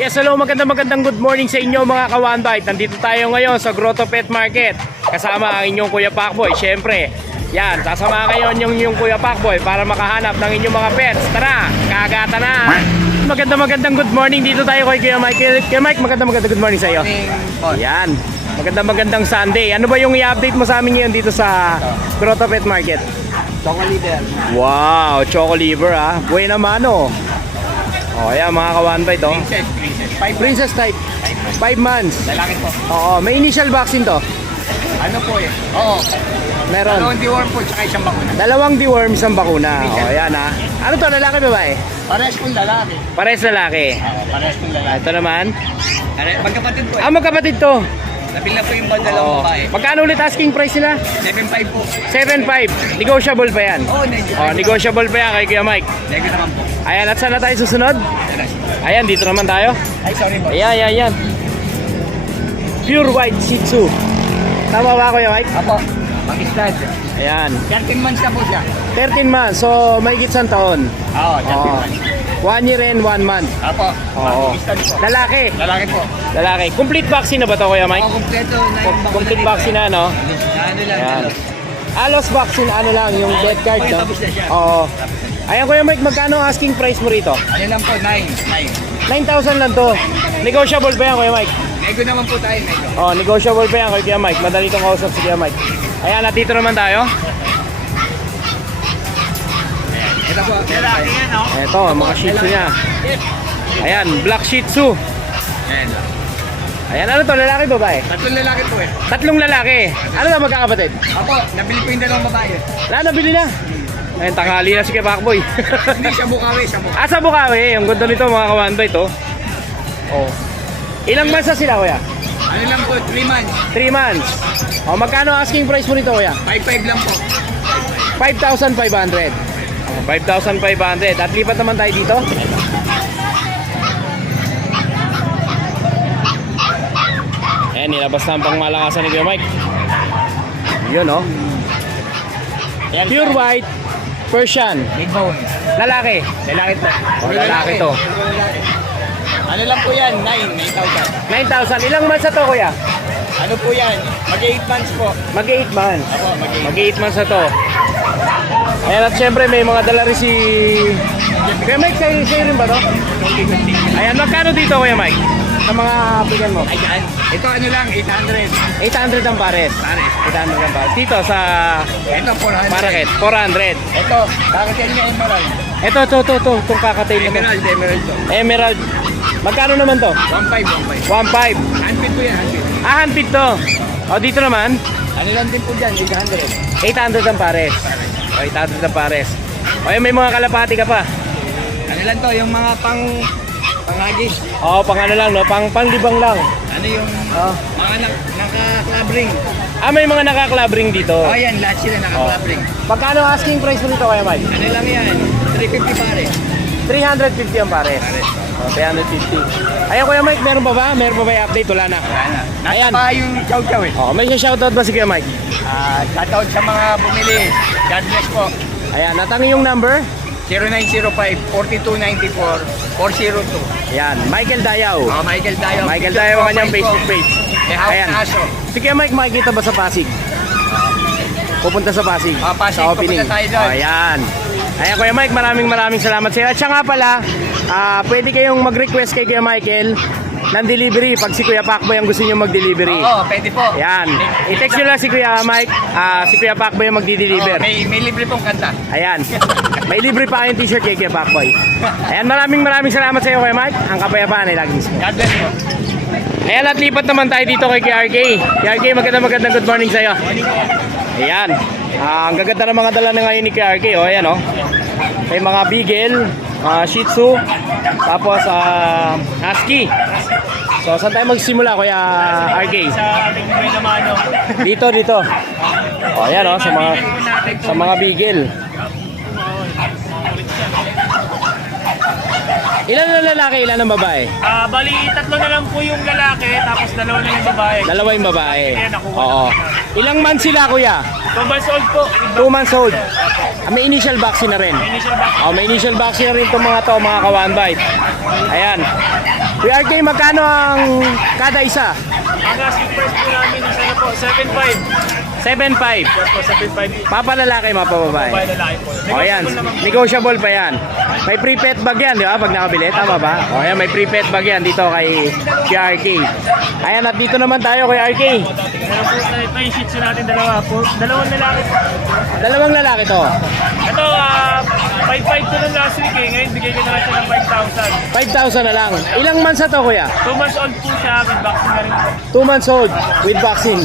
Yes, hello, magandang good morning sa inyo mga ka-1Bite. Nandito tayo ngayon sa Grotto Pet Market. Kasama ang inyong Kuya Pacboy. Siyempre, yan, sasama kayo yung Kuya Pacboy para makahanap ng inyong mga pets. Tara, kagata na! Magandang good morning dito tayo kay Kuya Mike. Kuya Mike, magandang good morning sa iyo. Yan, magandang Sunday. Ano ba yung i-update mo sa amin ngayon dito sa Grotto Pet Market? Choco liver. Wow, choco liver ah. Buena mano. Oh, ayan mga ka-1Bite oh. Princess type. 5 months. Lalaki po. Oo, may initial vaccine to. Ano po eh? Oo. Meron. Dalawang deworm po tsaka isang bakuna. Dalawang deworm, isang bakuna. Oh, ayan ah. Ano to, lalaki babae? Parehas pong lalaki. Pares lalaki. Oo, parehas pong lalaki. Ito naman. Magkapatid po eh. Ah, magkapatid to. Nabil na po yung dalawang Oo. babae. Magkano ulit asking price nila? 7.5 po. 7.5. Negotiable pa yan. Oo, medyo. Oh, negotiable pa yan kay Kuya Mike. Lego naman po. Ayan, at saan na tayo susunod? Ayan, dito naman tayo. Ay, sorry po. Ayan. Pure white Shih Tzu. Tama ba Kuya Mike? Apo, mag-start. Ayan. 13 months na po siya. 13 months, so may gitsan taon. Oo, 13 Oo. months. 1 year and 1 month. Apo, Oo. mag-start po. Lalaki. Lalaki po. Lalaki. Complete vaccine na ba to Kuya Mike? Oo, kompleto na yung bakuna Complete dito. vaccine na, no? Ano lang, Ayan. ano. Alos vaccine, ano lang, yung dead card, no? Tapos na siya. Oo. Ayan Kuya Mike, magkano ang asking price mo rito? Ano lang po, 9. 9,000 lang to. Negotiable ba yan Kuya Mike? Lego naman po tayo, Lego. Oh, negotiable pa yan kay Kuya Mike. Madali itong kausap si Kuya Mike. Ayan, at dito naman tayo. Ito po, lalaki yan, oh. Ito, mga Shih Tzu niya. Ayan, Black Shih Tzu. Ayan. Ayan, ano to, lalaki babae? Tatlong lalaki po eh. Tatlong lalaki. Ano na magkakapatid? Apo, nabili ko yung dalawang babae. Wala, nabili na. Ayun, tanghali na si Kuya Pacboy. Hindi siya bukawi, siya bukawi. Asa Bukawi, ang ganda nito mga ka-1Bite to. Oh. Ilang months na sila Kuya? Ano lang po, 3 months. 3 months. Oh, magkano asking price mo nito Kuya? 5.5 lang po. 5,500. Oh, 5,500. At lipat naman tayo dito. Ayan, nilabas na ang pangmalakasan ni Kuya Mike. Yun oh. Pure white Persian. Big bone. Lalaki. Lalaki po. Oh, lalaki to. Ano lang po yan, 9,000. 9,000. Ilang months na to Kuya? Ano po yan? Mag-8 months po. Mag-8 months. Apo, mag-8. Mag-8 months na to. Ayan, at syempre may mga dala rin si Kuya Mike, sa'yo rin ba to? Ayan, magkano dito Kuya Mike? Sa mga apigan mo? Ayan. Ito ano lang, 800. 800 ang pares. Pares. 800 ang pares. Dito sa Ito, 400. Market, 400. Ito, bakit yan yung emerald? Ito, itong kakatail na to. Emerald to. Emerald. Magkano naman to? 1.5. 1.5. Handpid po yan, handpid. Ah, handpid to. O, dito naman, Ano lang din po dyan, 800. 800 ang pares. O, 800 ang pares. O, yun, may mga kalapati ka pa. Ano lang to, yung mga panghagis. O, pang ano lang, no? Panglibang lang. Ano yung O. mga naka-clubbing. Ah, may mga nakaklabring dito. Oh, yan, lahat sila naka-clubbing. Magkano asking price mo dito Kuya Mike? Ano lang yan, 350 pare. 350 ang pares. O, 350. Ayan Kuya Mike, meron pa ba? Meron pa ba yung update? Wala na. Nasa Ayan. pa yung chow-chow eh. O, may shoutout ba si Kuya Mike? Shoutout sa mga bumili. God bless po. Ayan, natangi yung number. 0905-4294-402. Ayan, Michael Dayaw. Michael Dayo. Michael Dayaw ang kanyang Facebook page. May hawak Ayan. na aso. Si Kuya Mike, makikita ba sa Pasig? Pupunta sa Pasig. Pasig, Sa opening. pupunta tayo doon. Ayan. Ayan Kuya Mike, maraming salamat sa iyo. At siya nga pala, pwede kayong mag-request kay Kuya Michael ng delivery pag si Kuya Pacboy ang gusto niyo mag-delivery. Oo, pwede po. Ayan. I-text nyo lang si Kuya Mike, si Kuya Pacboy ang magdi-deliver. May libre pong kanta. Ayan. May libre pa kayong t-shirt kay Kuya Pacboy. Ayan, maraming salamat sa iyo Kuya Mike. Ang kapayapaan ay laging mo. God bless po. Ayan, at lipat naman tayo dito kay RK. RK, magandang good morning sa iyo. Ayan. Ang gaganda ng mga dala na ngayon ni RK. O, ayan o. May mga Beagle, Shih Tzu, tapos Husky. So, saan tayo magsimula, Kuya RK? Sa ating buhay naman, no? Dito. O, ayan o, sa mga Beagle. Ilan na lalaki, ilan ang babae? Bali, 3 na lang po yung lalaki, tapos 2 na lang yung babae. Dalawa yung babae. Ayan, nakuha Oo. Ilang months sila, kuya? 2 months old po. 2 months old. May initial vaccine na rin. Initial box. Oh, may initial vaccine na rin itong mga to, mga ka-one bite. Ayan. Kuya RK, magkano ang kada isa? Ang asking price po namin is ano po, 7.5. 7.5. Yes po, 7.5. Mapalalaki, mapababae. Babae lalaki po. O yan, Negotiable naman po. negotiable pa yan. May free pet bag yan, di ba? Pag nakabili, tama ba? O yan, may free pet bag yan dito kay RK. Ayan, at dito naman tayo kay RK. Meron po ito yung shih tzu natin dalawa po. Dalawang lalaki po. Dalawang lalaki to. Ito, 5.5 to nung last week eh. Ngayon, bigay ko na lang siya ng 5,000. 5,000 na lang. Ilang months na to, kuya? 2 months old po siya, with vaccine na rin po. 2 months old with vaccine.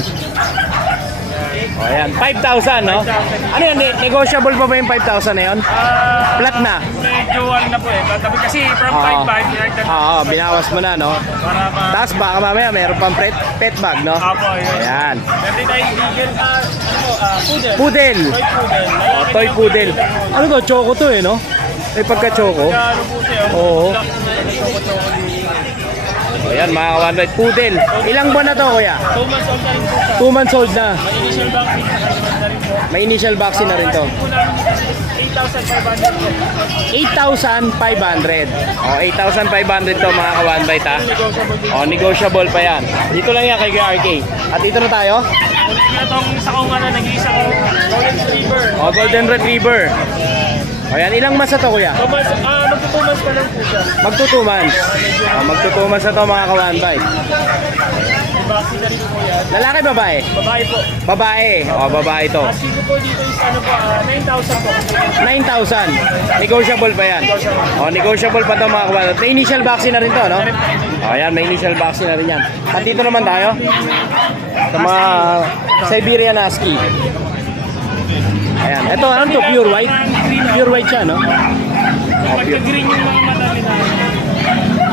O yan, 5,000, no? Ano yan, negotiable pa ba yung 5,000 na yun? Flat na. Medyo ano na po eh. Tapi kasi from Oo. 5.5, direct na Oo, binawas mo na, no? para ma... Tapos baka mamaya mayroon pang pet bag, no? Apo, yun. Ayan. Meron din tayong legal, poodle. Poodle. Toy poodle. Toy poodle. Ano to? Choco to eh, no? May pagka-choco. Ano po siya? Oo. Black na choco-choco. Ayan, mga ka-one bite. Poodle. Ilang buwan na to, kuya? 2 months old na rin po siya. 2 months old na. May initial vaccine na rin po. May initial vaccine na rin to. Po namin is 8,500 po. 8,500. O, 8,500 to, mga ka-one bite, ha? Negotiable din. O, negotiable pa yan. Dito lang yan kay RK. At dito na tayo. Itong isa kong nag-iisa ko, Golden Retriever. O, Golden Retriever. O, yan. Ilang months na to, kuya? 2 months, magpo 2 months pa lang po siya. Magto 2 months. O, magto 2 months na to, mga ka-one bite. May vaccine na rin po yan. Lalaki, babae? Babae po. Babae. O, babae to. Asking ko po dito is ano po, 9,000 po. 9,000. Negotiable pa yan. O, negotiable pa to, mga kawan. May initial vaccine na rin to, no? O, yan. May initial vaccine na rin yan. At dito naman tayo. Sa mga Siberian Husky. Ayan. Ito, ano to? Pure white? Pure white siya, no? Pagka-green yung mga mata nila.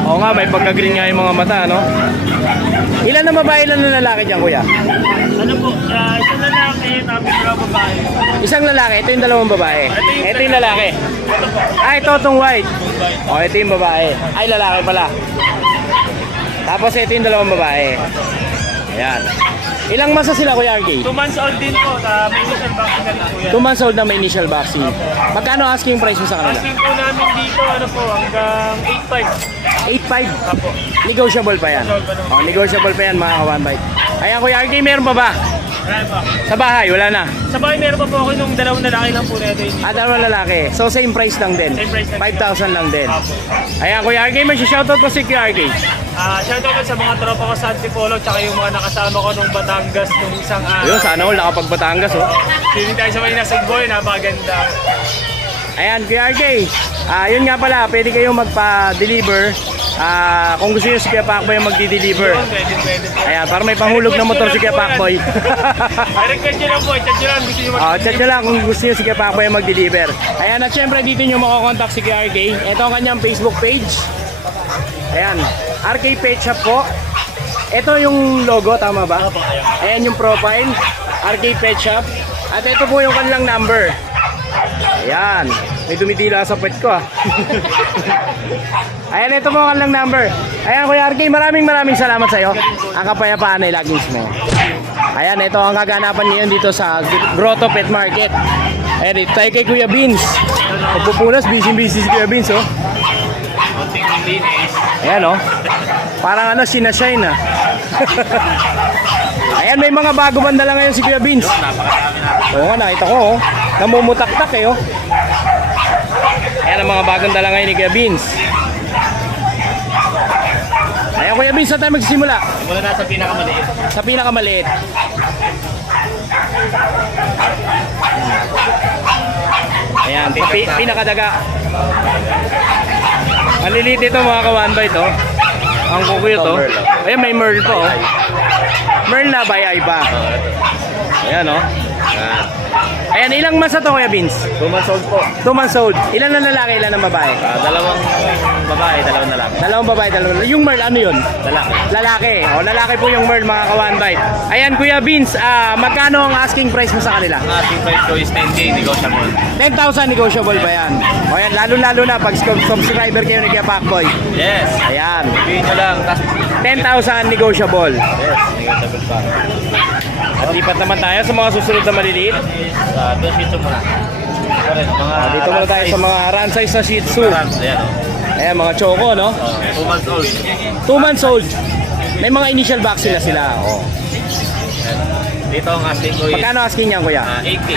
Oo nga, may pagka-green nga yung mga mata, no? Ilan na babae, ilan na lalaki dyan, kuya? Ano po, isang lalaki, tapos mga babae. Isang lalaki, ito yung dalawang babae. Ito yung lalaki. Ah, ito itong white. O, ito yung babae. Ay, lalaki pala. Tapos ito yung dalawang babae. Ayan. Ilang masa sila, Kuya RK? 2 months old din po, may initial vaccine na rin po yan. 2 months old na may initial vaccine. Magkano asking price mo sa kanila? Asking po namin dito, ano po, hanggang 8.5. 8.5. Apo. Negotiable pa yan. O, negotiable pa yan, mga ka-one bite. Ayan, Kuya RK, meron pa ba? Ayan po. Sa bahay, wala na. Sa bahay meron pa po ako nung dalawang lalaki lang po na ito. Ah, dalawang lalaki. So, same price lang din. Same price lang. 5,000 lang din. Apo. Ayan, Kuya RK, may shoutout po si Kuya RK. Shoutout sa mga tropa ko sa Antipolo, tsaka yung mga nakasama ko nung Batangas nung isang Ayun, sana all nakapag-Batangas, oh. Piling tayo sa Manila Sigboy, napakaganda. Ayan, Kuya RK. Yun nga pala, pwede kayong magpa-deliver. Kung gusto nyo si Kuya Pacboy yung magdi-deliver. Pwede po. Ayan, para may panghulog na motor si Kuya Pacboy. Request nyo lang po, chat nyo lang, gusto nyo Chat nyo lang kung gusto nyo si Kuya Pacboy yung mag-deliver. Ayan, at syempre dito nyo makakontakt si Kuya RK. Ito ang kanyang Facebook page. Ayan, RK Pet Shop po. Ito yung logo, tama ba? Ayan yung profile, RK Pet Shop. At ito po yung kanilang number. Ayan, may dumidila sa pet ko, ah. Ayan, ito po ang kanilang number. Ayan, Kuya RK, maraming salamat sa iyo. Ang kapayapaan ay laging smell. Ayan, ito ang kaganapan niyo dito sa Grotto Pet Market. Ayan, dito tayo kay Kuya Beans. Pagpupunas, busy si Kuya Beans, oh. Konting linis. Ayan, oh. Parang ano, sinashine, ah. Ayan, may mga bago bandala ngayon si Kuya Beans. Oo nga, nakita ko, oh. Namumutak-tak, eh, oh. Ayan ang mga bagong dala ngayon ni Kuya Beans. Ayan, Kuya Beans, saan tayo magsisimula? Mula na sa pinakamaliit. Sa pinakamaliit. Ayan, pinakadaga. Maliliit ito, mga ka-one bite, oh. Ang kukuyo to. Ayan, may merl pa, oh. Merl na bayay pa. Ayan, oh. Ayan, ilang months na to, Kuya Beans? 2 months old po. 2 months old. Ilan na lalaki, ilan na babae? Dalawang babae, dalawang lalaki. Dalawang babae, dalawang lalaki. Yung Merl, ano yun? Lalaki. Lalaki. O, lalaki po yung Merl, mga ka-one-bite. Ayan, Kuya Vince, magkano ang asking price mo sa kanila? Ang ating price ko is 10K negotiable. 10,000 negotiable ba yan? O yan, lalo-lalo na pag subscriber kayo ni Kuya Pacboy. Yes. Ayan, Bigyan nyo lang. Tas, 10,000 negotiable. yes, negotiable pa. At lipat naman tayo sa mga susunod na maliliit. Doon dito muna. Correct. Mga Dito muna tayo sa mga run size na Shih Tzu. Ayan o. Ayan, mga choco, no? 2 months old. 2 months old. May mga initial vaccine na sila. O. Dito ang asking ko is Magkano asking niyan, Kuya? 8K.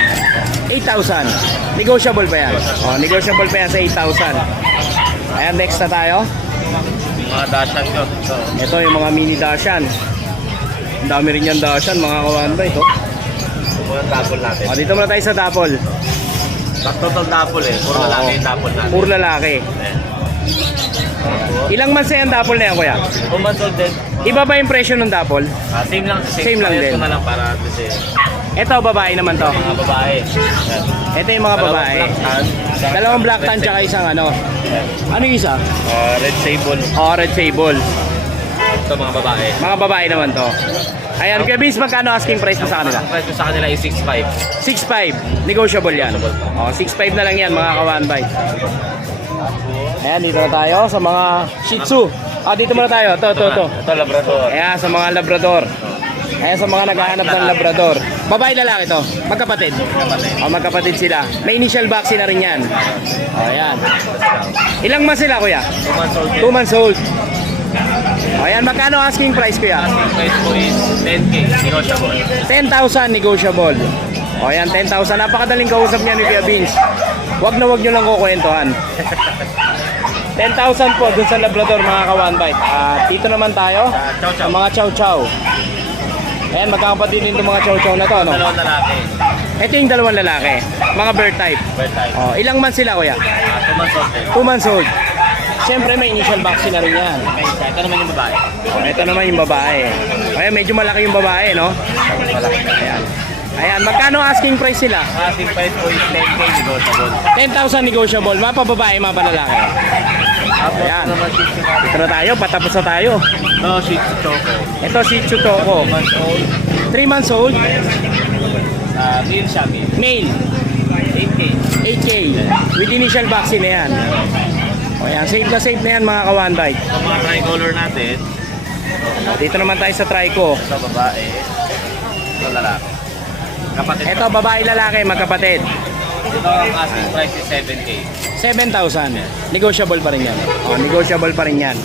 8,000. Negotiable pa yan. O, negotiable pa yan sa 8,000. Ayan, next na tayo. Yung mga dashan ko. So, Ito yung mga mini Dashan. Ang dami rin yan Dashan, mga ka-one-bite. Oh. ito muna ang double natin. O, dito muna tayo sa Dapol. Total double eh. Puro Oo. lalaki yung double natin. Puro lalaki. Ayan. Ilang months na yan Dapol na yan, Kuya? 2 months old din. Iba ba yung presyo ng Dapol? Same lang. Same lang Parehas din. ko na lang para kasi Ito, babae naman to. mga babae. Ayan. Ito yung mga babae. Dalawang black tan tsaka isang ano. Ano yung isa? Red sable. Oh, red sable. Ito mga babae. Mga babae naman to. Ayan, Kuya Vince, magkano asking price mo sa kanila? Ang price ko sa kanila is 6.5. 6.5. Negotiable yan. Oh, 6.5 na lang yan, mga ka-one bite. Ayan, dito na tayo sa mga Shih Tzu. Dito muna tayo. Ito. Ito Labrador. Ayan, sa mga Labrador. Ayan, sa mga naghahanap ng Labrador. Babae lalaki to. Magkapatid. Magkapatid sila. May initial vaccine na rin yan. Ayan. Ilang months sila, Kuya? 2 months old. 2 months old. Ayan, magkano asking price, Kuya? Asking price ko is 10K. Negotiable. 10,000 negotiable. O yan, 10,000. Napakadaling kausap niya ni Kuya Vince. Wag na wag nyo lang kukwentuhan. 10,000 po dun sa Labrador, mga ka-one bite. At dito naman tayo Chow sa chow. mga chow-chow. Ayan, magkakapatid din itong mga chow-chow na to, no? Dalawang lalaki. Ito yung dalawang lalaki. Mga bird type. Bird type. O, ilang months sila, Kuya? 2 months old din. 2 months old. Siyempre, may initial vaccine na rin yan. Ito naman yung babae. O, ito naman yung babae. Ayan, medyo malaki yung babae, no? Malaki. Ayan. Ayan, magkano asking price sila? Asking price ko is 10K. Negotiable. 10,000 negotiable, mapa babae, mapa lalaki. Tapos Ayan. naman Shih Tzu natin. Ito na tayo, patapos na tayo. No, Shih Tzu Choco. Ito si Chutoko, 2 months old. 3 months old, Male siya, male. male, 8K. 8K, with initial vaccine na yan. O yan, safe na yan mga ka-one bite. Ito mga tricolor natin. Dito naman tayo sa Trico. Ito babae. Ito lalaki. Kapatid. Ito babae lalaki, magkapatid. Ito ang asking price is 7K. 7,000. Negotiable pa rin yan. O, negotiable pa rin yan.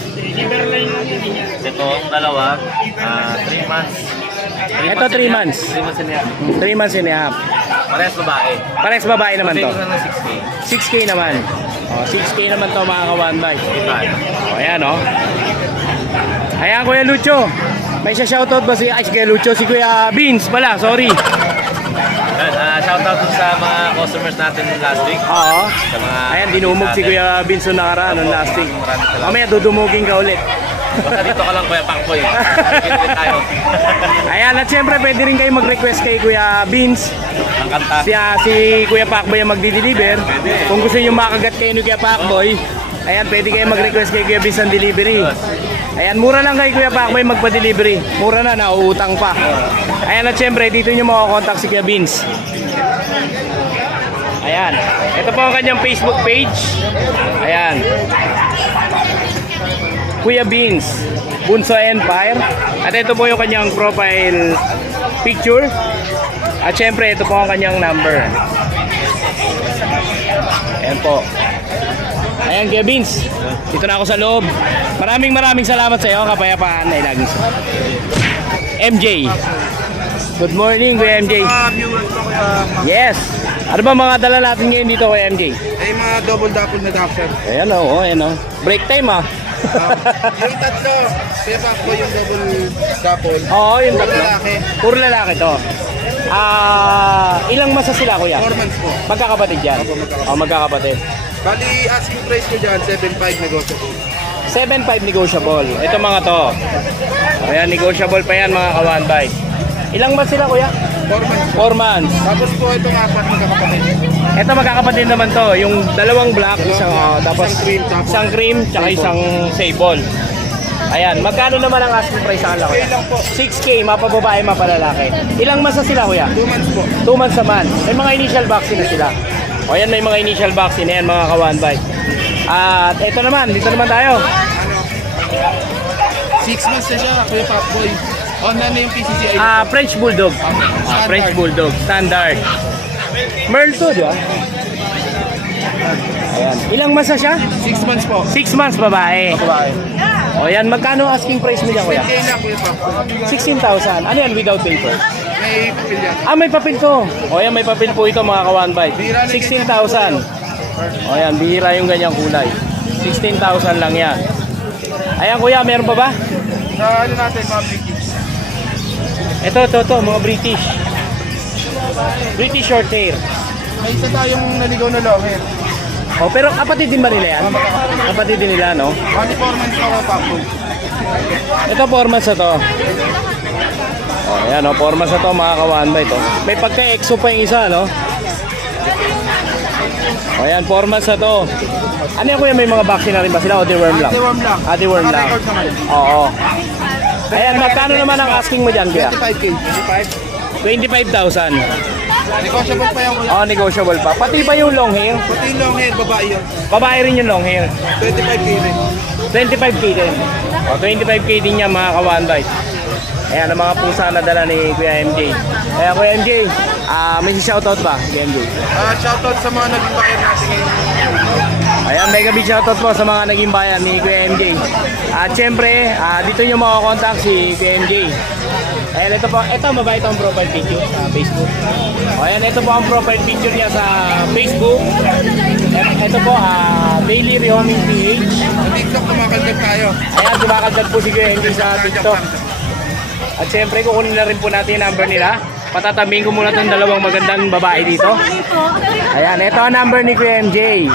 Ito ang dalawa, 3 months. Ito, 3 months. 3 months and a half. 3 months and a half. Parehas babae. Pares babae naman to. Bigyan ko ng 6K. 6K naman. O, 6K naman to mga ka-one bite. Iba. O, ayan o. Ayan, Kuya Lucho. May siya shoutout ba si... Ay, si Kuya Lucho. Si Kuya Beans pala, sorry. Shoutout sa mga customers natin last week. Oo. Sa mga Ayan, dinumog si Kuya Beans nung nakaraan, nung last week. Mamaya, dudumugin ka ulit. Basta dito ka lang, Kuya Pangboy. Pinagin tayo. Ayan, at syempre, pwede rin kayo mag-request kay Kuya Beans. Ang kanta. Si Kuya Pacboy ang magdi-deliver. Kung gusto nyo makagat kayo ni Kuya Pacboy, ayan, pwede kayo mag-request kay Kuya Beans ng delivery. Ayan, mura lang kay Kuya Pacboy magpa-delivery. Mura na, nauutang pa. Ayan, at syempre, dito nyo makakontakt si Kuya Beans. Ayan. Ito po ang kanyang Facebook page. Ayan. Kuya Beans, Bunso Empire. At ito po yung kanyang profile picture. At syempre, ito po ang kanyang number. Ayan po. Ayan, Kuya Beans. Dito na ako sa loob. Maraming salamat sa iyo. Kapayapaan ay laging sa MJ. Good morning, Kuya MJ. Viewers ko kaya Yes. Ano ba mga dala natin ngayon dito, Kuya MJ? ay mga double dapple na Dachshund. Ayan o, ayan o. Break time ah. Yung tatlo, kaya pa ko yung double dapple. Oo, yung Puro tatlo. lalaki. Puro lalaki to. Ilang masa sila, Kuya? 4 months po. Magkakapatid yan? Opo, magkakapatid. O, magkakapatid. Bali, asking price ko dyan, 7.5 negotiable. 7.5 negotiable. Ito mga to. Ayan, negotiable pa yan mga ka-one bite. Ilang months sila, Kuya? 4 months. 4 months. Tapos po itong apat magkakapatid. Ito magkakapatid naman to, yung dalawang black, isang tapos isang cream, tsaka isang sable. Ayan, magkano naman ang asking price sa kanila? Okay lang po. 6K, mapababae, mapalalaki. Ilang months na sila, kuya? 2 months po. 2 months naman. May mga initial vaccine na sila. O yan, may mga initial vaccine. Ayan, mga ka-one bite. At ito naman, dito naman tayo. 6 months na siya, Kuya Pacboy. On na yung PCCI. French Bulldog. French Bulldog, standard. Merl to, di ba? Ayan. Ilang months na siya? 6 months po. 6 months, babae. Babae. O yan, magkano asking price mo dyan, kuya? 10K na, Kuya Pacboy. 16,000. Ano yan, without paper? May papel yan. May papel to. O yan, may papel po ito, mga ka-one bite. 16,000. O yan, bihira yung ganyang kulay. 16,000 lang yan. Ayan, kuya, meron pa ba? Sa ano natin, mga British. Ito, mga British. British short hair. May isa tayong naligaw na long hair. Oh, pero kapatid din ba nila yan? Kapatid din nila, no? 4 months pa, Kuya Pacboy. Ito, 4 months na to. Oh, ayan, 4 months na to, mga ka-one bite. Oh. May pagka-exo pa yung isa, no? O yan, 4 months na to. Ano yan, kuya? May mga vaccine na rin ba sila o deworm lang? Deworm lang. Deworm lang. Naka-record naman. Oo. Ayan, magkano naman ang asking mo dyan, kuya? 25K. 25,000. Negotiable pa yung Kuya. Oh, negotiable pa. Pati ba yung long hair? Pati yung long hair, babae yun. Babae rin yung long hair. 25K rin. 25K din. O, 25K din niya, mga ka-one bite. Ayan, ang mga pusa na dala ni Kuya MJ. Ayan, Kuya MJ, may shoutout ba, Kuya MJ? Shoutout sa mga naging bayan natin ngayon. Ayan, mega big shoutout po sa mga naging bayan ni Kuya MJ. At syempre, dito nyo makakontakt si Kuya MJ. Ayan, ito mabait ang profile picture sa Facebook. O, ayan, ito po ang profile picture niya sa Facebook. Ito po, Daily Rehoming PH. Sa TikTok, kumakagdag tayo. Ayan, dumakagdag po si Kuya MJ sa TikTok. At syempre, kukunin na rin po natin yung number nila. Patatabihin ko muna itong dalawang magandang babae dito. Ayan, ito ang number ni Kuya MJ.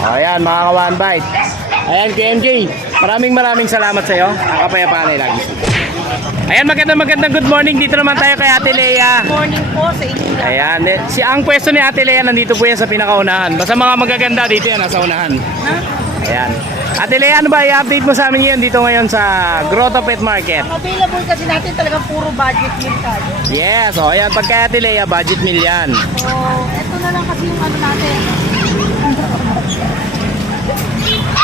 O, ayan, mga ka-one bite. Ayan, Kuya MJ, maraming salamat sa iyo. Ang kapayapaan ay lagi. Ayan, magandang good morning. Dito naman tayo kay Ate Lea. Morning po sa inyo. Ayan, ang pwesto ni Ate Lea nandito po yan sa pinakaunahan. Basta mga magaganda dito yan, nasa unahan. Ayan. Ate Lea, ano ba i-update mo sa amin yan dito ngayon sa Grotto Pet Market? Ang available kasi natin talagang puro budget meal tayo. Yes, o ayan, pagka Ate Lea, budget meal yan. So, eto na lang kasi yung ano natin.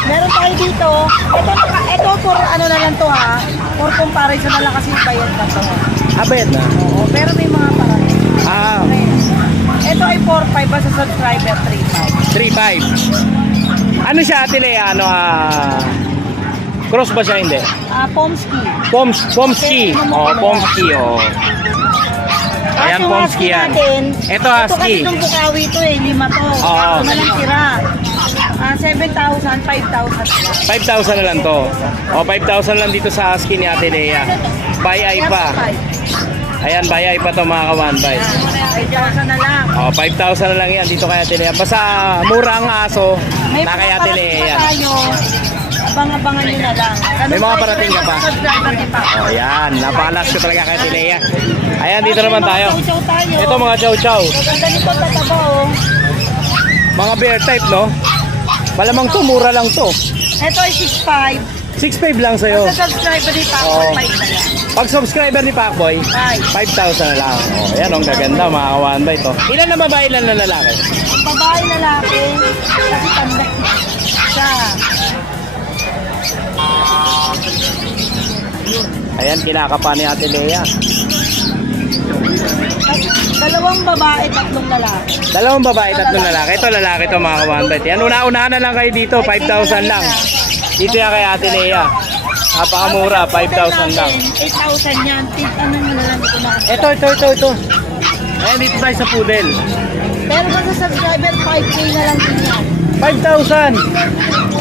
Meron tayo dito. Ito for ano na lang to ha. For comparison na lang kasi bayad na to. Abet na. Oo, pero may mga parang. Ito ay 4.5 ba sa subscriber 3.5. 3.5. Ano siya, Ate Lea? Cross ba siya? Hindi. Pomski. Pomski. Pomski, Ayan, Pomski yan. Ito, husky. Ito kasi nung bukawi ito 5 to. Oo. Ito na lang tira. 7,000, 5,000. 5,000 na lang to. 5,000 lang dito sa husky ni Ate Lea. Buy eye pa. Ayan, buy eye pa to, mga ka-one bite. 5,000 na lang. 5,000 na lang yan dito kay Ate Lea. Basta mura ang aso na kay Ate Lea yan. Abang-abangan nyo na lang. May mga parating ka pa? Ayan, napakalas ko talaga kay Ate Lea. Ayan, dito naman tayo. Ito mga chow-chow. Maganda nito, tataba oh. Mga bear type, no? Malamang to, mura lang to. Ito ay 6.5. 6.5 lang sa'yo. Sa subscriber ni Papa, Oo. 5 na lang. Pag subscriber ni Pacboy, 5,000 na lang. Ayan, ang gaganda, mga kawan ba ito? Ilan na babae, ilan na lalaki? Babae, lalaki, kasi tanda siya. Ayan, kinakapa ni Ate Lea. Dalawang babae, 3 lalaki. Dalawang babae, 3 lalaki. Ito lalaki to, mga kawan ba ito? Yan, una-unahan na lang kayo dito, 5,000 lang. Dito yan kay Ate Lea. Napakamura, 5,000 lang. 8,000 yan. Ano mo na lang ito na. Ito. Ayan, dito tayo sa poodle. Pero kung sa subscriber, 5K na lang din yan. 5,000!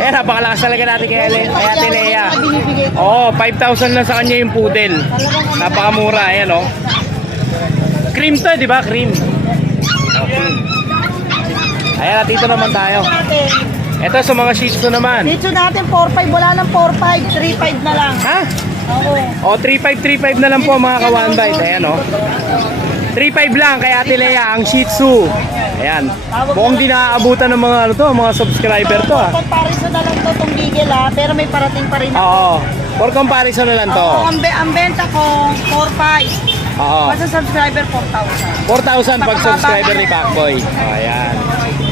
Eh, napakalakas talaga natin kay Ate Lea. Oo, 5,000 lang sa kanya yung poodle. Napakamura, ayan o. Cream to, di ba? Cream. Okay. Ayan, dito naman tayo. Ito sa mga Shih Tzu naman. Dito natin 4.5, wala nang 4.5, 3.5 na lang. Ha? Oo. O, 3.5 na lang po mga ka-one bite. Ayan o. 3.5 lang kay Ate Lea ang Shih Tzu. Ayan. Mukhang di naaabutan ng mga ano to, mga subscriber to ah. Comparison na lang to itong Bigel pero may parating pa rin ako. Oo. For comparison na lang to. Oo, ang benta ko 4.5. Oo. Basta subscriber 4,000. 4,000 pag subscriber ni Pacboy. Oh, ayan.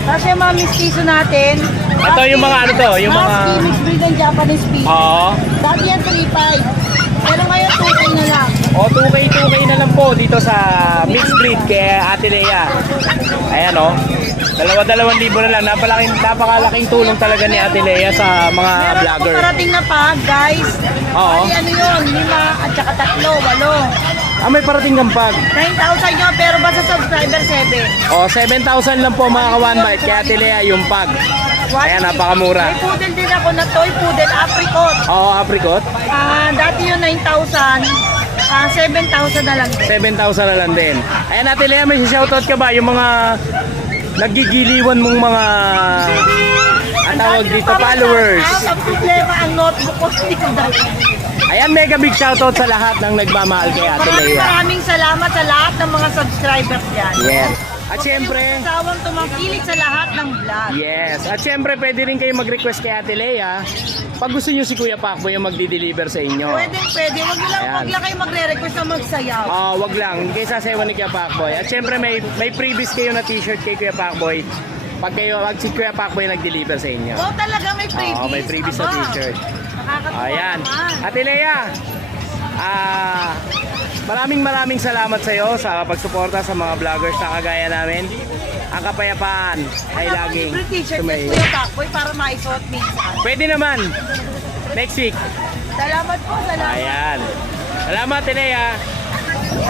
Tapos yung mga mistizo natin. Ito yung mga ano to, yung mga... Husky, mixed breed ng Japanese Spitz. Oo. Dati yan 3.5. Pero ngayon 2K na lang. O, 2K na lang po dito sa mixed breed kay Ate Lea. Ayan o. 2,000 na lang. Napakalaking tulong talaga ni Ate Lea sa mga Meron vlogger. akong parating na pa, guys. Oo. Ay, ano yun, 5 at saka 3, 8. Ah, may parating kang pag. 9,000 yun, pero basta subscriber 7. O, 7,000 lang po mga ka-one bite kay Ate Lea yung pag. Ayan, napakamura. May poodle din ako na toy poodle, apricot. Oo, apricot. Dati yung 9,000, 7,000 na lang. 7,000 na lang din. Ayan, Ate Lea, may shoutout ka ba? Yung mga nagigiliwan mong mga ang tawag dito, followers. Ang problema, ang notebook ko dito. Ayan, mega big shoutout sa lahat ng nagmamahal kay Ate Lea. Maraming salamat sa lahat ng mga subscribers dyan. Yes. At syempre, Sawang tumangkilik sa lahat ng vlog. yes. At syempre, pwede rin kayo mag-request kay Ate Lea. Pag gusto nyo si Kuya Pacboy yung magdi-deliver sa inyo. Pwede. Wag Ayan. lang kayo magre-request na magsayaw. Wag lang. Hindi kayo sasayawan ni Kuya Pacboy. At syempre, may previous kayo na t-shirt kay Kuya Pacboy. Pag si Kuya Pacboy nag-deliver sa inyo. Oo, talaga may freebies. May freebies na Aba, t-shirt. Nakakatuwa Ayan. naman. Ate Lea, maraming salamat sa iyo sa pagsuporta sa mga vloggers na kagaya namin. Ang kapayapaan ay Ano laging libre t-shirt sumay. ni Kuya Pacboy para maisuot minsan. Pwede naman. Next week. Salamat po, salamat. Ayan. Salamat, Ate Lea.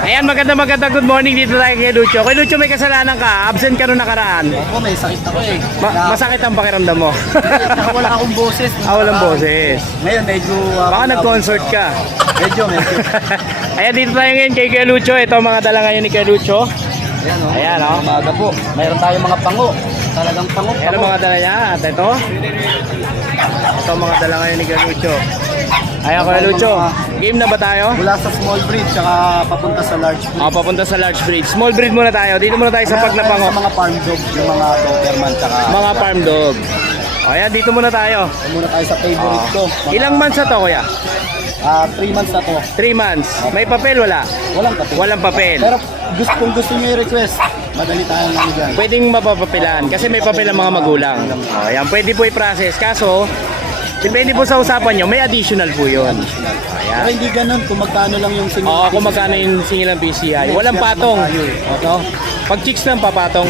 Ayan, maganda good morning dito tayo kay Lucho. Kay Lucho, may kasalanan ka. Absent ka nung nakaraan. Ako, may sakit ako eh. Masakit ang pakiramdam mo. Wala akong boses. Walang boses. Ngayon, medyo... Baka nag-concert ka. Medyo. Ayan, dito tayo ngayon kay Kuya Lucho. Ito ang mga dala ngayon ni Kuya Lucho. Ayan, oh. Ayan, oh. Umaga po. Mayroon tayong mga pango. Talagang pango. Ayan ang mga dala niya. At ito. Ito ang mga dala ngayon ni Kuya Lucho. Ayan, Kuya Lucho. Game na ba tayo? Mula sa small breed, tsaka papunta sa large breed. Papunta sa large breed. Small breed muna tayo. Dito muna tayo sa pag Sa napango. mga farm dog, yung mga Doberman, tsaka... Mga farm dog. Ayan, dito muna tayo. Muna tayo sa favorite ko. Ilang months na to, Kuya? 3 months na to. 3 months. May papel, wala? Walang kapit. Walang papel. Pero kung gusto nyo i-request, madali tayo lang dyan. Pwedeng mapapapilan kasi may papel ang mga magulang. Ayan, pwede po i-process. Kaso, depende po sa usapan nyo, may additional po yun. Pero hindi ganun kung magkano lang yung single. Oo, kung magkano yung singilang PCI. Walang patong. No? Pag chicks lang, papatong.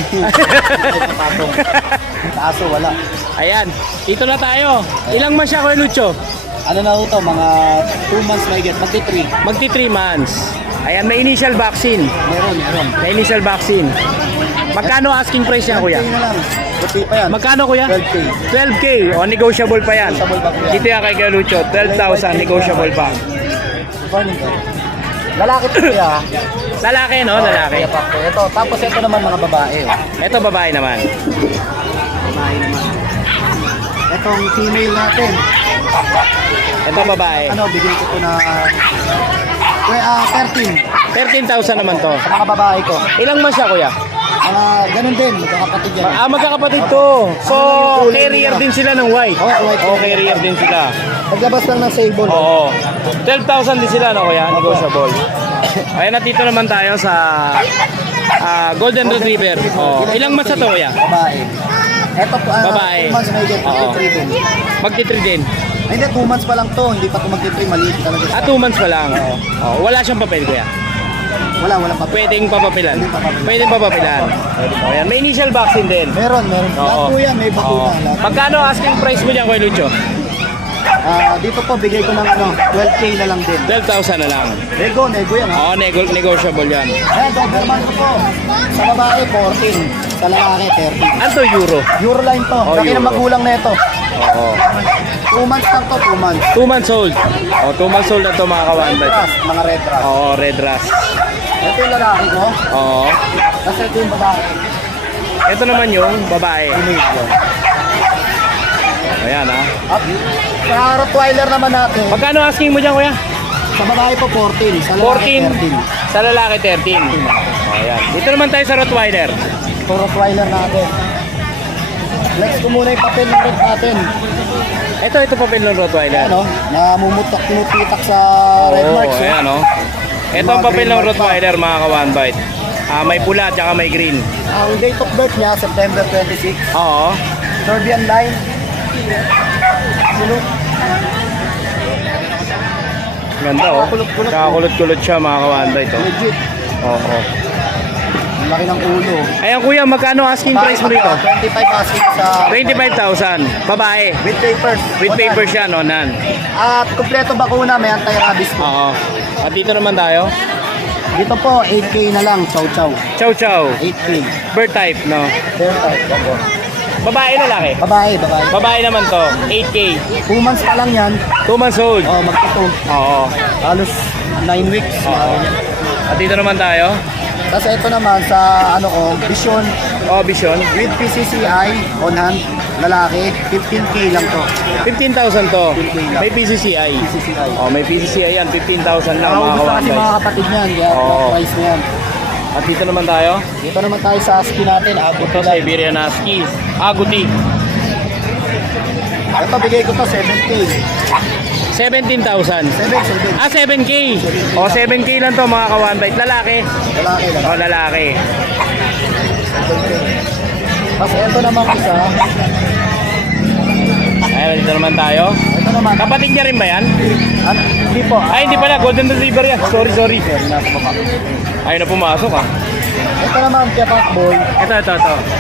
Patong. Yung taaso, wala. Ayan, dito na tayo. Ilang months siya, Kuya Lucho? Ano na ito, mga 2 months may get, magti 3. Magti 3 months. Ayan, may initial vaccine. Meron. May initial vaccine. Magkano asking price niya, Kuya? 12K na lang. Puti pa yan. Magkano, Kuya? 12K. 12K. O, negotiable pa yan. Negotiable pa po yan. Dito yan kay Kuya Lucho. 12,000, negotiable pa. Morning, sir. Lalaki po kuya. Lalaki, no? Lalaki. Kaya pa po. Ito, tapos ito naman mga babae. Ito, babae naman. Babae naman. Itong female natin. Ito, babae. Ano, bigay ko ito na 13 13,000 naman to. sa mga babae ko. Ilang months siya, Kuya? Ganun din, magkakapatid yan. Magkakapatid to. So, carrier din sila ng white. Oo, white. Oo, carrier din sila. Paglabas lang ng sable. Oo. 12,000 din sila, no, Kuya? Negotiable. Ayan, at dito naman tayo sa Golden Retriever. Oh. Ilang months na to, Kuya? Babae. Ito po, Babae. 2 months may get, Oo. 3 din. Magti-3 din. Ay, hindi, 2 months pa lang to. Hindi pa ito mag-3, maliit talaga. 2 months pa lang. Oh, wala siyang papel, Kuya. Wala pa. Pwedeng papapilan. Pwedeng papapilan. Oh, yan. May initial vaccine din. Meron. Lahat Oo. po yan, may bakuna. Oo. Lahat. Magkano asking price mo dyan, Kuya Lucho? Dito po, bigay ko ng 12K na lang din. 12,000 na lang. Nego yan ha. Oo, negotiable yan. Ayan, Doberman ko po. Sa babae, 14. Sa lalaki, 13. Ano to, euro? Euroline to. Oh, Laki ng Euro. magulang na ito. Oo. 2 months lang to, 2 months. 2 months old. Oh, 2 months old na to, mga kawan. Red Ras, mga red ras. Oo, red ras. Ito yung lalaki ko. Oo. Kasi ito yung babae. Ito naman yung babae. Female ko. Ayan ha. At sa Rottweiler naman natin, Magkano asking mo dyan kuya? sa babae po 14, sa lalaki 14, sa lalaki 13. Ayan. Dito naman tayo sa Rottweiler. 13. Ito Rottweiler natin. Flex ko muna yung papel ng red natin. Ito papel ng Rottweiler. Ano, namumutak-tumupitak sa red Oo, marks. ayan o. Ito ang papel ng Rottweiler mga ka-one bite. May pula at saka may green. Ang date of birth niya, September 26. Oo. Serbian line. Sulok. Ganda oh. Kulot-kulot. Kakakulot-kulot siya mga ka-one bite oh. Legit. Oo. Ang laki ng ulo. Ayan kuya, magkano asking price mo rito? 25 asking sa 25,000. Babae. with papers. With papers siya, no? Nan. At kumpleto bakuna, may anti-rabies po. Oo. At dito naman tayo. Dito po, 8K na lang, chow chow. Chow chow. 8K. Bird type, no? Fair type. Ako. Babae lalaki. Babae, babae. Babae naman to. 8K. 2 months pa lang yan. 2 months old. Oh, magpito. Oo. Halos 9 weeks. Oo. At dito naman tayo. Tapos ito naman sa ano ko, Vision Oh, Vision. with PCCI on hand, lalaki, 15K lang to. 15,000 to. 15K lang. May PCCI. PCCI. Oh, may PCCI yan. 15,000 lang mga Nakaubos na kasi kawan mga kapatid niyan, kaya Oo. price na yan. At dito naman tayo. Dito naman tayo sa ASCII natin, abot Ito na. Siberian Husky. Aguti. Ito bigay ko to 7K. 17,000. 7. Ah, 7K. Oh, 7K lang to mga kawan bite. Lalaki. Lalaki lang. Oh, lalaki. 7K. Tapos ito naman isa. Ayan, dito naman tayo. Ito naman. Kapatid niya rin ba yan? Ano? Hindi po. Ay, hindi pala. Golden Retriever yan. Sorry. Nasa baba. Ayun na pumasok ah. Ito naman, Kepak Boy. Ito.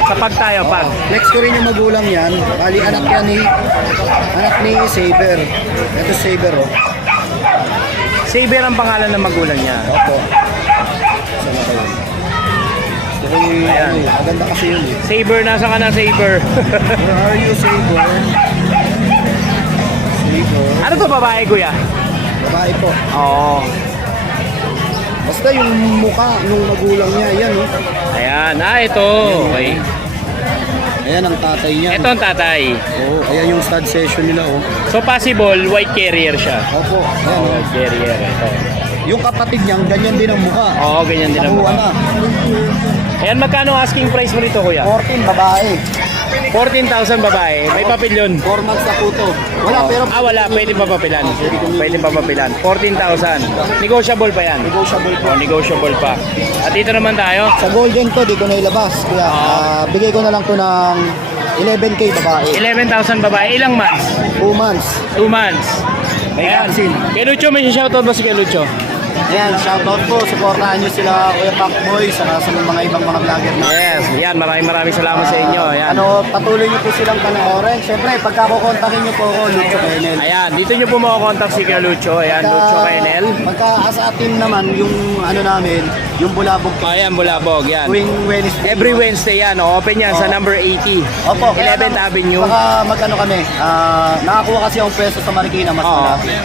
Sa pag tayo, pag. Next ko rin yung magulang yan. Bali, anak ni Saber. Ito Saber, oh. Saber ang pangalan ng magulang niya. Opo. Sana kayo. Ito yung, Ayan. maganda kasi yun eh. Saber, nasa ka na Saber? Where are you, Saber? Saber. Ano to babae, kuya? Babae po. Oo. Basta yung mukha nung magulang niya, yan oh. Ayan. Ito. Okay. Ayan ang tatay niya. Ito ang tatay. Oo, ayan yung stud session nila oh. So possible, white carrier siya. Opo, ayan oh. White carrier. Ito. Yung kapatid niyang ganyan din ang mukha. Oo, ganyan din ang Nakuha mukha. na. Ayan, magkano asking price mo nito, kuya? 14 babae. 14,000 babae. May papel yun. 4 months na po to. Wala pero Wala. Pwede pa papilan. Pwede pa papilan. 14,000. Negotiable pa yan. negotiable po. Oh, negotiable pa. At dito naman tayo. Sa golden to, di ko na ilabas. Kaya bigay ko na lang to ng 11K babae. 11,000 babae. Ilang months? 2 months. 2 months. Ayan. vaccine. Kay Lucho, may shoutout ba si Kay Lucho? Ayan, shoutout po. Supportahan nyo sila Kuya Pacboy sa mga ibang mga vlogger na. Yes. Yan. Maraming salamat sa inyo. Ayan. Patuloy nyo po silang panoorin. Siyempre, pagka kukontakin nyo po ako, Lucho Kennel. Ayan. Dito nyo po makakontakt si Kay Lucho. Ayan. Lucho Kenel. Pagka sa atin naman, yung ano namin, yung bulabog po. Ayan. Bulabog. Yan. Tuwing Wednesday. Every Wednesday yan. Open yan sa number 80. Opo. 11th Avenue. Baka magano kami, nakakuha kasi akong pwesto sa Marikina, mas Oo. malapit.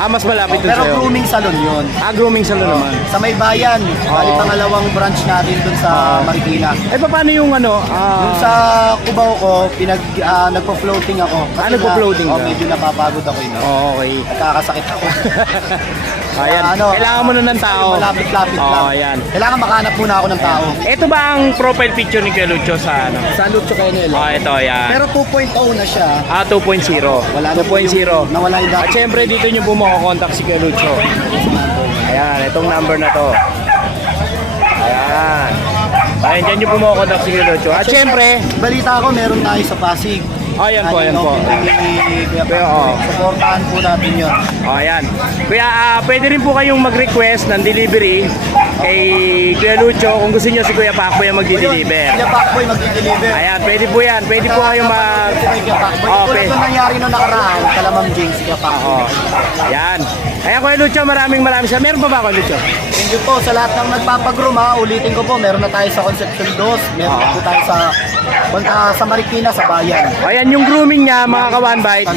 Mas malapit dun Pero sa'yo. grooming salon yun. Grooming salon naman. Sa may bayan, bali pangalawang branch natin dun sa Marikina. Eh, paano yung ano? Yung sa Cubao ko, nagpo-floating ako. Kasi nagpo-floating ka? medyo napapagod ako yun. Okay. Nagkakasakit ako. Ayan. Kailangan mo na ng tao. Malapit-lapit lang. Oo, ayan. Kailangan makahanap muna ako ng tao. Ito ba ang profile picture ni Kuya Lucho sa ano? Sa Lucho Kennel. Ito, ayan. Pero 2.0 na siya. 2.0. Wala na 2.0. nawala yung At dati. syempre, dito nyo po makakontakt si Kuya Lucho. Ayan, itong number na to. Ayan. Ayan, dyan nyo po makakontakt si Kuya Lucho. At syempre, Balita ko, meron tayo sa Pasig. ayan po, ayan po. Kuya Oo. Supportahan po natin yun. Ayan. Kuya, pwede rin po kayong mag-request ng delivery kay Kuya Lucho kung gusto niyo si Kuya Pacboy ang mag-deliver. Kuya Pacboy mag-deliver. Ayan, pwede po yan. Pwede po kayong mag... Kuya Pacboy. Okay. Tulad nung nangyari nung nakaraan, Kalamam James, Kuya Pacboy. Ayan. Kaya Kuya Lucho, maraming salamat. Meron pa ba Kuya Lucho? Thank you po sa lahat ng nagpapagroom ha. Ulitin ko po, meron na tayo sa Concepcion 2, meron na po tayo sa Sa Marikina, sa bayan. Ayan yung grooming niya mga ka-One Bite.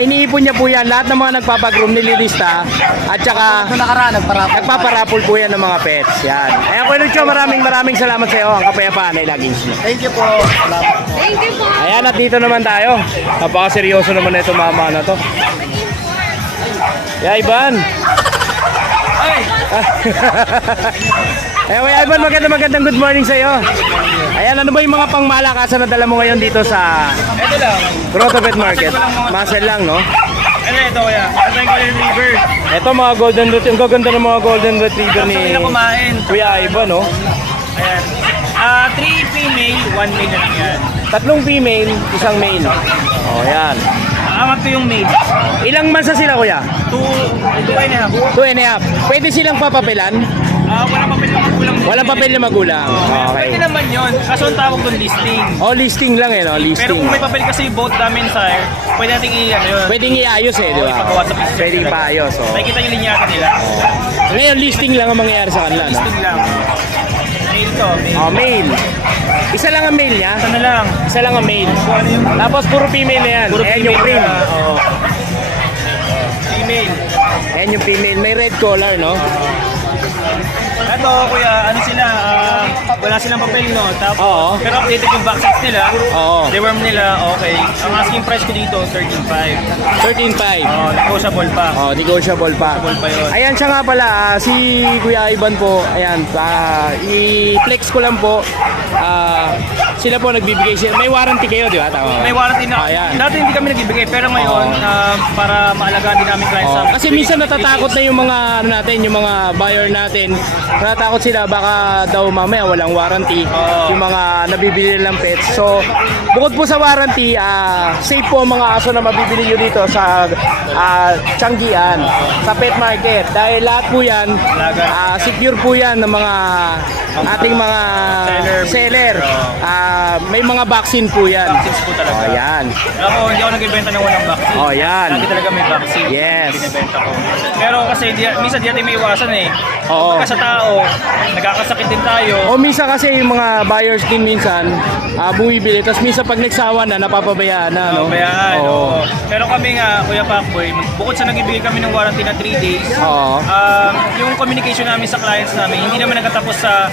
Iniipon niya po yan. Lahat ng mga nagpapagroom nililista. At saka Ito nakaraan, nagparapol. nagpaparapol po yan ng mga pets. Yan. Ayan Kuya Lucho, maraming salamat sa iyo. Ang kapayapaan ay laging sino. Thank you po. Salamat. Ayan, at dito naman tayo. Napaka-seryoso naman na ito mama na to. Yeah, Ivan. Kuya Ivan, magandang good morning sa iyo. Ayan, ano ba yung mga pangmalakasan na dala mo ngayon dito sa Ito lang. Grotto Pet Market? Muscle lang, no? Ito kuya. Ito yung golden retriever. Ito mga golden retriever, ang gaganda ng mga golden retriever ni Gusto nila kumain. Kuya Ivan, no? Ayan. 3 female, 1 male na lang yan. 3 female, 1 male. Oh, yan. Angat ko yung male. Ilang months na sila, kuya? 2 and a half. 2.5. Pwede silang papapilan? Walang papel yung magulang. Walang papel na magulang. Pwede Okay. naman yun. Kaso ang tawag doon listing. Oh, listing lang eh, no? Pero Listing. kung may papel kasi both dam and sire, pwede natin i-ano yun. Pwedeng iayos eh, di ba? ipagawa sa picture. Pwedeng ipaayos, oh. Nakikita yung linyata nila. Ngayon, listing lang ang mangyayari sa kanila, no? Listing lang. Male to, male. Oh, male. Isa lang ang male niya. Isa na lang. Isa lang ang male. Tapos puro female na yan. Puro Ayan female yung cream. na, oo. Female. Ayan yung female. May red collar, no? Ito, kuya, ano sila, wala silang papel, no? Tapos, Oo. pero updated yung vaccines nila. Oo. Deworm nila, okay. Ang asking price ko dito, 13.5. 13.5. Negotiable pa. Oh, negotiable pa. Negotiable pa yun. Ayan siya nga pala, si Kuya Ivan po, ayan, i-flex ko lang po, sila po nagbibigay sila. May warranty kayo, di ba? Tama ba? May warranty na. Ayan. Dati hindi kami nagbibigay, pero ngayon, para maalagaan din namin clients Oh, namin. kasi minsan natatakot na yung mga ano natin, yung mga buyer natin. Natatakot sila baka daw mamaya walang warranty yung mga nabibili ng pets. So, bukod po sa warranty, safe po ang mga aso na mabibili nyo dito sa Tianggian, sa pet market. Dahil lahat po yan, secure po yan ng mga ating mga seller. May mga vaccine po yan. Vaccines po talaga. Oh, yan. Ako, hindi ako nagbibenta ng walang vaccine. Oh, yan. Lagi talaga may vaccine. Yes. Binibenta ko. Pero kasi, minsan di natin may iwasan eh. Oo. Pagka sa tao, nagkakasakit din tayo. O minsan kasi yung mga buyers din minsan bumibili, tapos minsan pag nagsawa na, napapabayaan na, no? Bayaan. Oo. Oo. Pero kami nga, Kuya Pacboy, bukod sa nagbibigay kami ng warranty na 3 days, Oo. yung communication namin sa clients namin, hindi naman nagtatapos sa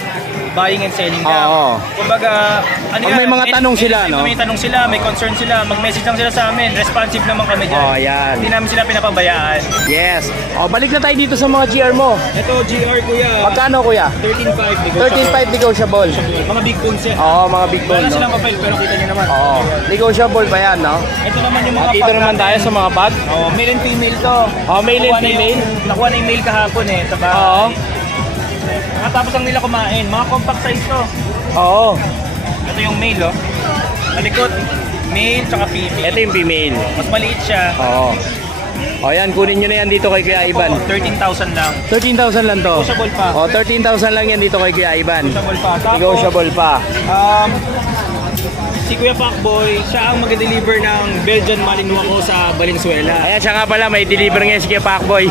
buying and selling lang. Oo. Kumbaga, ano Pag may mga tanong sila, no? May tanong sila, may concern sila, mag-message lang sila sa amin. Responsive naman kami dyan. Oh, yan. Hindi namin sila pinapabayaan. Yes. O, balik na tayo dito sa mga GR mo. Ito, GR Kuya. Magkano, kuya? 13.5. 13.5 negotiable. Mga big bones yan. Oo, mga big Wala bone, no? silang papel, pero kita nyo naman. Oo. Negotiable pa yan, no? Ito naman yung mga At dito pack naman tayo natin. sa mga bag. Oh, male and female to. Oh, male and female. Nakuha na yung male kahapon eh. Sa bahay. Oo. Tapos lang nila kumain. Mga compact size to. Oo. Ito yung male oh. Malikot. Male tsaka female. Ito yung female. Mas maliit siya. Oo. O, yan. Kunin nyo na yan dito kay Kuya Ivan. 13,000 lang. 13,000 lang to. Negotiable pa. O, 13,000 lang yan dito kay Kuya Ivan. Negotiable pa. Tapos, Negotiable pa. si Kuya Pacboy, siya ang mag-deliver ng Belgian Malinois ko sa Valenzuela. Ayan, siya nga pala, may deliver ngayon si Kuya Pacboy.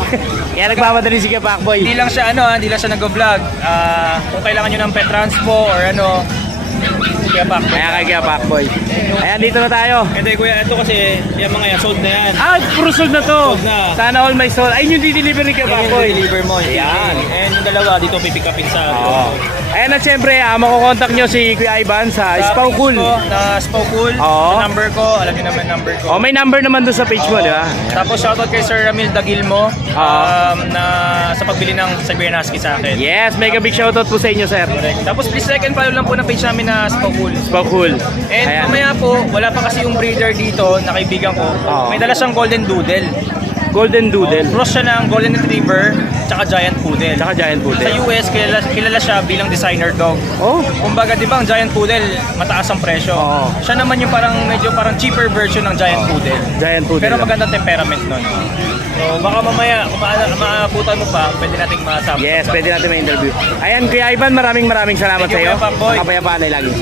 Kaya nagmamadali si Kuya Pacboy. Hindi lang siya hindi lang siya nag-vlog. Kung kailangan nyo ng pet transpo or Kuya Pacboy. Kaya kay Kuya Pacboy. Ayan, dito na tayo. Ito kuya, ito kasi yung mga yan, sold na yan. Puro sold na to. Sold na. Sana all may sold. Ayun yung di-deliver ni Kuya Yan yung Pacboy. deliver mo. Ayan. And yung dalawa dito pipick upin sa Oo. Ayan na siyempre, makukontakt nyo si Kuya Ivan sa Spawcool. Na Spawcool. Oo. Sa number ko, alam niyo naman number ko. O, may number naman doon sa page mo, di ba? Tapos shoutout kay Sir Ramil Dagilmo na sa pagbili ng Siberian Husky sa akin. Yes, mega big shoutout po sa inyo, sir. Tapos please like and follow lang po ng page namin na Spawcool. Spawcool. And Ayan. mamaya po, wala pa kasi yung breeder dito na kaibigan ko. Oo. May dala siyang Golden Doodle. Golden Doodle. Cross siya ng Golden Retriever tsaka Giant Poodle. Tsaka Giant Sa Poodle. US, kilala siya bilang designer dog. Oh, Kumbaga, di ba ang Giant Poodle, mataas ang presyo. Oo. Siya naman yung medyo parang cheaper version ng Giant Poodle. Giant Poodle. Pero magandang temperament nun. So, baka mamaya, kung maabutan mo pa, pwede nating masama. Yes, pwede natin may interview. Ayan, Kuya Ivan, maraming salamat sa Thank you, iyo. Kuya Pacboy. Kapayapaan ay lagi.